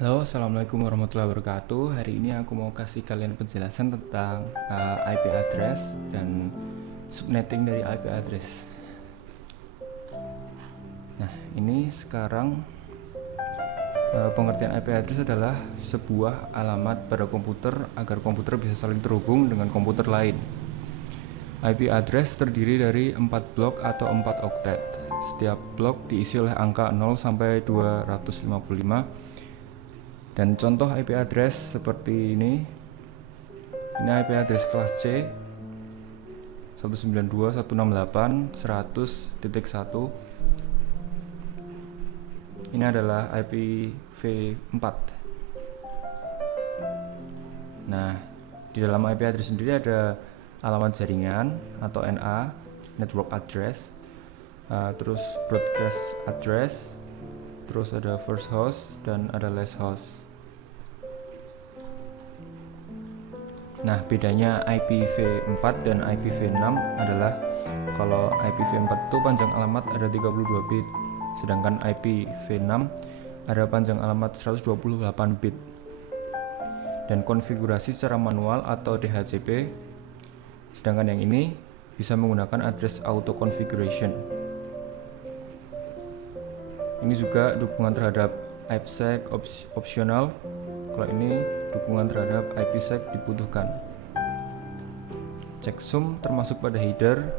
Halo, assalamualaikum warahmatullahi wabarakatuh. Hari ini aku mau kasih kalian penjelasan tentang IP address dan subnetting dari IP address. Nah, ini sekarang pengertian IP address adalah sebuah alamat pada komputer agar komputer bisa saling terhubung dengan komputer lain. IP address terdiri dari 4 blok atau 4 oktet. Setiap blok diisi oleh angka 0 sampai 255. Dan contoh IP address seperti ini IP address kelas C 192.168.100.1. Ini adalah IPv4. Nah, di dalam IP address sendiri ada alamat jaringan atau NA, network address, terus broadcast address, terus ada first host dan ada last host. Nah, bedanya IPv4 dan IPv6 adalah kalau IPv4 itu panjang alamat ada 32 bit, sedangkan IPv6 ada panjang alamat 128 bit. Dan konfigurasi secara manual atau DHCP, sedangkan yang ini bisa menggunakan address auto configuration. Ini juga dukungan terhadap IPsec optional. Kalau ini dukungan terhadap IPsec dibutuhkan. Checksum termasuk pada header.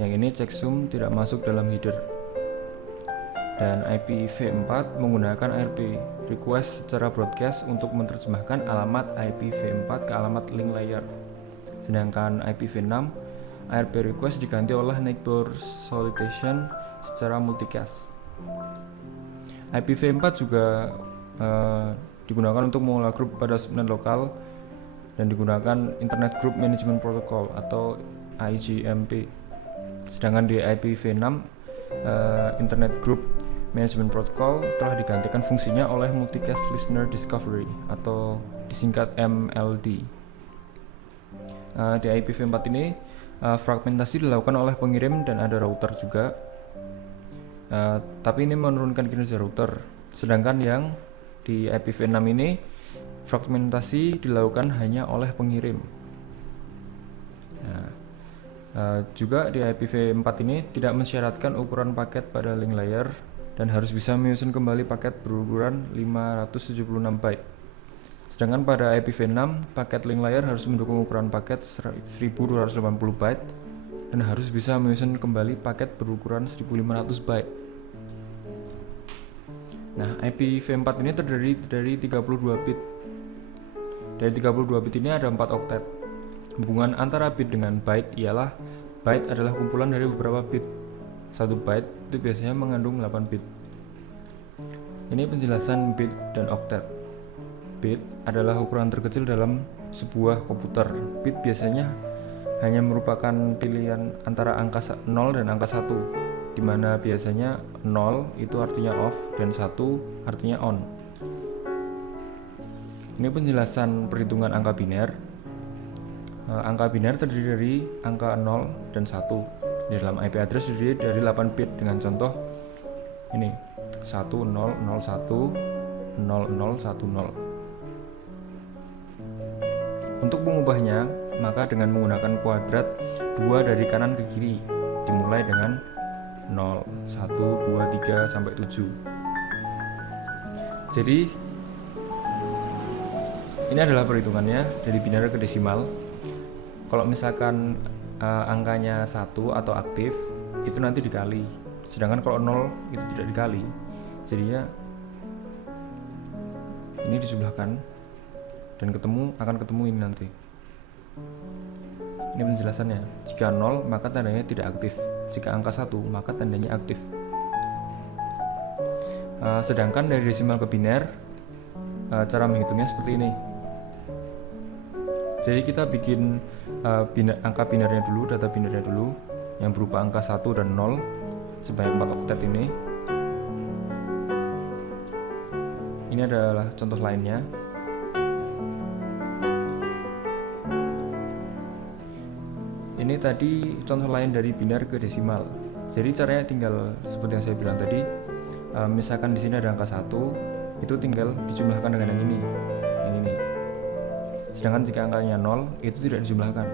Yang ini checksum tidak masuk dalam header. Dan IPv4 menggunakan ARP request secara broadcast untuk menerjemahkan alamat IPv4 ke alamat link layer. Sedangkan IPv6 ARP request diganti oleh neighbor solicitation secara multicast. IPv4 juga digunakan untuk mengolah grup pada subnet lokal dan digunakan Internet Group Management Protocol atau IGMP. Sedangkan di IPv6 Internet Group Management Protocol telah digantikan fungsinya oleh Multicast Listener Discovery atau disingkat MLD. Di IPv4 ini fragmentasi dilakukan oleh pengirim dan ada router juga. Tapi ini menurunkan kinerja router. Sedangkan yang di IPv6 ini fragmentasi dilakukan hanya oleh pengirim. Juga di IPv4 ini tidak mensyaratkan ukuran paket pada link layer dan harus bisa menyusun kembali paket berukuran 576 byte. Sedangkan pada IPv6 paket link layer harus mendukung ukuran paket 1280 byte dan harus bisa menyusun kembali paket berukuran 1500 byte. Nah, IPv4 ini terdiri dari 32 bit. Dari 32 bit ini ada 4 oktet. Hubungan antara bit dengan byte ialah byte adalah kumpulan dari beberapa bit. 1 byte itu biasanya mengandung 8 bit. Ini penjelasan bit dan oktet. Bit adalah ukuran terkecil dalam sebuah komputer. Bit biasanya hanya merupakan pilihan antara angka 0 dan angka 1. Di mana biasanya 0 itu artinya off dan 1 artinya on. Ini penjelasan perhitungan angka biner. Angka biner terdiri dari angka 0 dan 1. Di dalam IP address terdiri dari 8 bit dengan contoh ini 1001 0010. Untuk mengubahnya, maka dengan menggunakan kuadrat 2 dari kanan ke kiri, dimulai dengan 0, 1, 2, 3, sampai 7. Jadi ini adalah perhitungannya dari biner ke desimal. Kalau misalkan angkanya 1 atau aktif, itu nanti dikali. Sedangkan kalau 0 itu tidak dikali. Jadinya ini disebelahkan dan akan ketemu ini nanti. Ini penjelasannya. Jika 0 maka tandanya tidak aktif. Jika angka 1 maka tandanya aktif. Sedangkan dari desimal ke biner, cara menghitungnya seperti ini. Jadi kita bikin angka binernya dulu, data binernya dulu, yang berupa angka 1 dan 0 sebanyak 4 oktet ini. Ini adalah contoh lainnya. Ini tadi contoh lain dari biner ke desimal. Jadi caranya tinggal seperti yang saya bilang tadi. Misalkan di sini ada angka 1, itu tinggal dijumlahkan dengan yang ini. Sedangkan jika angkanya 0 itu tidak dijumlahkan.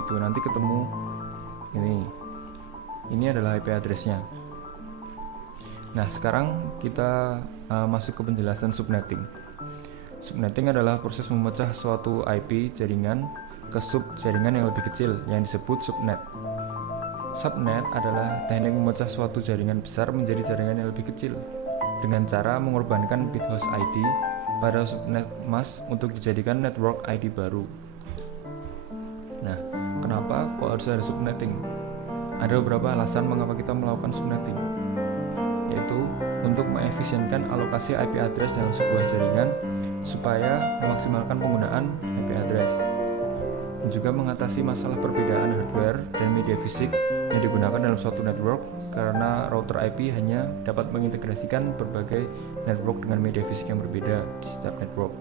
Gitu, nanti ketemu ini. Ini adalah IP address-nya. Nah, sekarang kita masuk ke penjelasan subnetting. Subnetting adalah proses memecah suatu IP jaringan ke sub jaringan yang lebih kecil yang disebut subnet. Subnet adalah teknik memecah suatu jaringan besar menjadi jaringan yang lebih kecil dengan cara mengorbankan bit host ID pada subnet mask untuk dijadikan network ID baru. Nah, kenapa kok harus ada subnetting? Ada beberapa alasan mengapa kita melakukan subnetting, yaitu untuk mengefisienkan alokasi IP address dalam sebuah jaringan supaya memaksimalkan penggunaan IP address, dan juga mengatasi masalah perbedaan hardware dan media fisik yang digunakan dalam suatu network karena router IP hanya dapat mengintegrasikan berbagai network dengan media fisik yang berbeda di setiap network.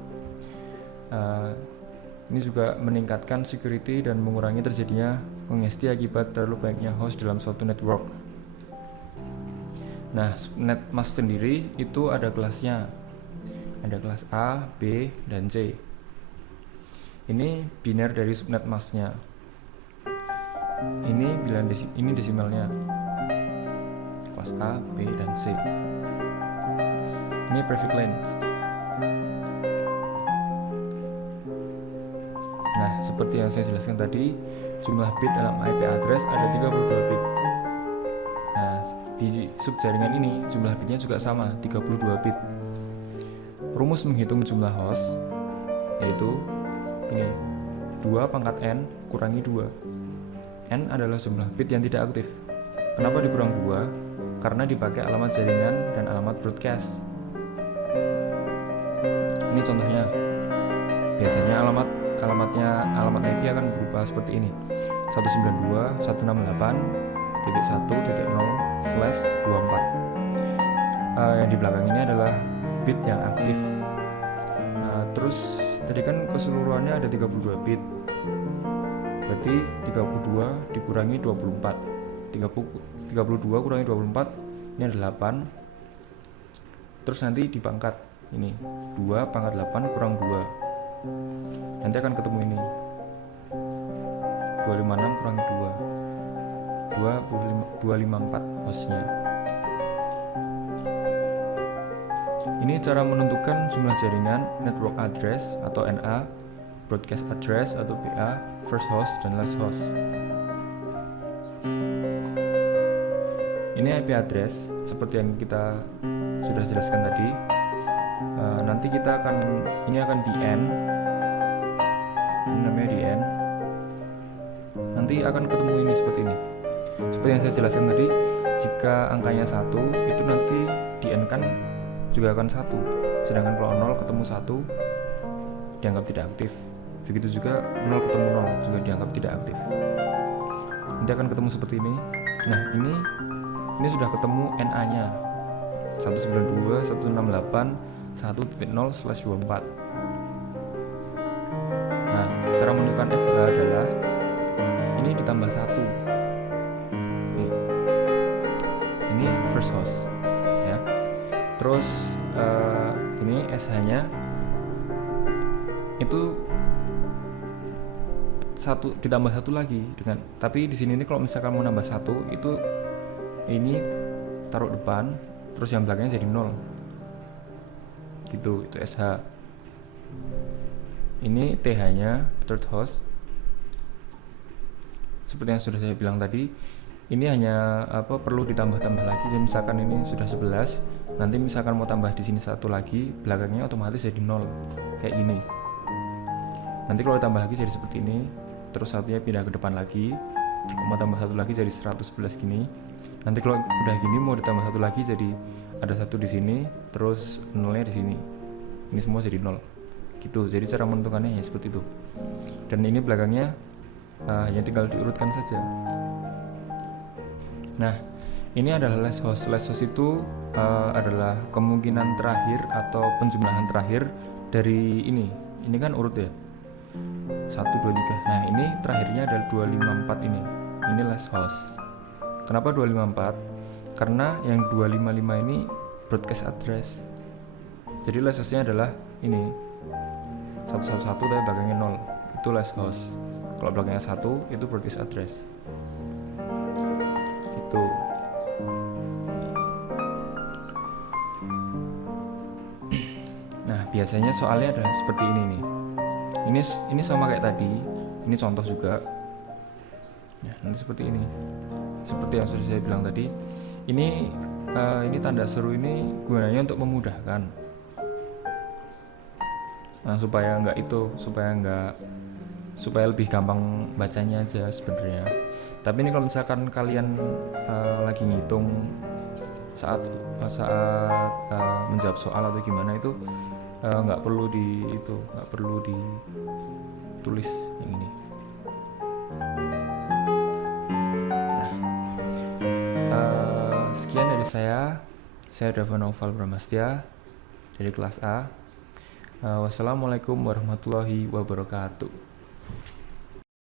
Ini juga meningkatkan security dan mengurangi terjadinya kongesti akibat terlalu banyaknya host dalam suatu network. Nah, subnet mask sendiri itu ada kelasnya. Ada kelas A, B, dan C. Ini biner dari subnet masknya. Ini desimalnya. Kelas A, B, dan C. Ini prefix length. Nah, seperti yang saya jelaskan tadi, jumlah bit dalam IP address ada 32 bit. Nah, di subjaringan ini jumlah bitnya juga sama, 32 bit. Rumus menghitung jumlah host yaitu ini, 2 pangkat n kurangi 2. N adalah jumlah bit yang tidak aktif. Kenapa dikurang 2? Karena dipakai alamat jaringan dan alamat broadcast. Ini contohnya. Biasanya alamat IP akan berupa seperti ini: 192.168.1.0/24. Yang di belakang ini adalah bit yang aktif. Nah, terus tadi kan keseluruhannya ada 32 bit. Berarti 32 dikurangi 24. 32 kurangi 24 ini ada 8. Terus nanti dipangkat ini 2 pangkat 8 kurang 2. Nanti akan ketemu ini 256 kurangi 2 254 hostnya. Ini cara menentukan jumlah jaringan network address atau NA, broadcast address atau BA, first host dan last host. Ini IP address seperti yang kita sudah jelaskan tadi. Nanti kita akan di end. Ini namanya di end. Nanti akan ketemu ini seperti ini. Seperti yang saya jelaskan tadi, jika angkanya 1 itu nanti di end kan juga akan 1. Sedangkan kalau 0 ketemu 1 dianggap tidak aktif. Begitu juga 0 ketemu 0 juga dianggap tidak aktif. Nanti akan ketemu seperti ini. Nah, ini sudah ketemu NA-nya 192.168.1.0/24. Nah, cara menentukan FH adalah ini ditambah 1. Ini first host ya. Terus ini SH-nya itu ditambah 1 lagi dengan, tapi di sini kalau misalkan mau nambah 1 itu ini taruh depan, terus yang belakangnya jadi 0 gitu, itu SH. Ini TH nya third host. Seperti yang sudah saya bilang tadi, ini hanya perlu ditambah-tambah lagi. Jadi misalkan ini sudah 11, nanti misalkan mau tambah di sini 1 lagi, belakangnya otomatis jadi 0 kayak gini. Nanti kalau ditambah lagi jadi seperti ini, terus satunya pindah ke depan lagi, mau tambah 1 lagi jadi 111 gini. Nanti kalau udah gini mau ditambah 1 lagi jadi ada 1 di sini, terus 0-nya di sini. Ini semua jadi 0. Gitu. Jadi cara menentukannya ya seperti itu. Dan ini belakangnya hanya tinggal diurutkan saja. Nah, ini adalah last host. Last host itu adalah kemungkinan terakhir atau penjumlahan terakhir dari ini. Ini kan urut ya. 1, 2, 3. Nah, ini terakhirnya adalah 254 ini. Ini last host. Kenapa 254? Karena yang 255 ini broadcast address. Jadi last hostnya adalah ini 111 tapi belakangnya 0, itu last host. Kalau belakangnya 1 itu broadcast address gitu. Nah biasanya soalnya ada seperti ini nih. Ini sama kayak tadi, ini contoh juga ya, nanti seperti ini, seperti yang sudah saya bilang tadi. Ini tanda seru ini gunanya untuk memudahkan, nah supaya lebih gampang bacanya aja sebenarnya. Tapi ini kalau misalkan kalian lagi ngitung saat menjawab soal atau gimana itu nggak perlu ditulis yang ini. Sekian dari saya Dava Noval Bramastya dari kelas A. Wassalamualaikum warahmatullahi wabarakatuh.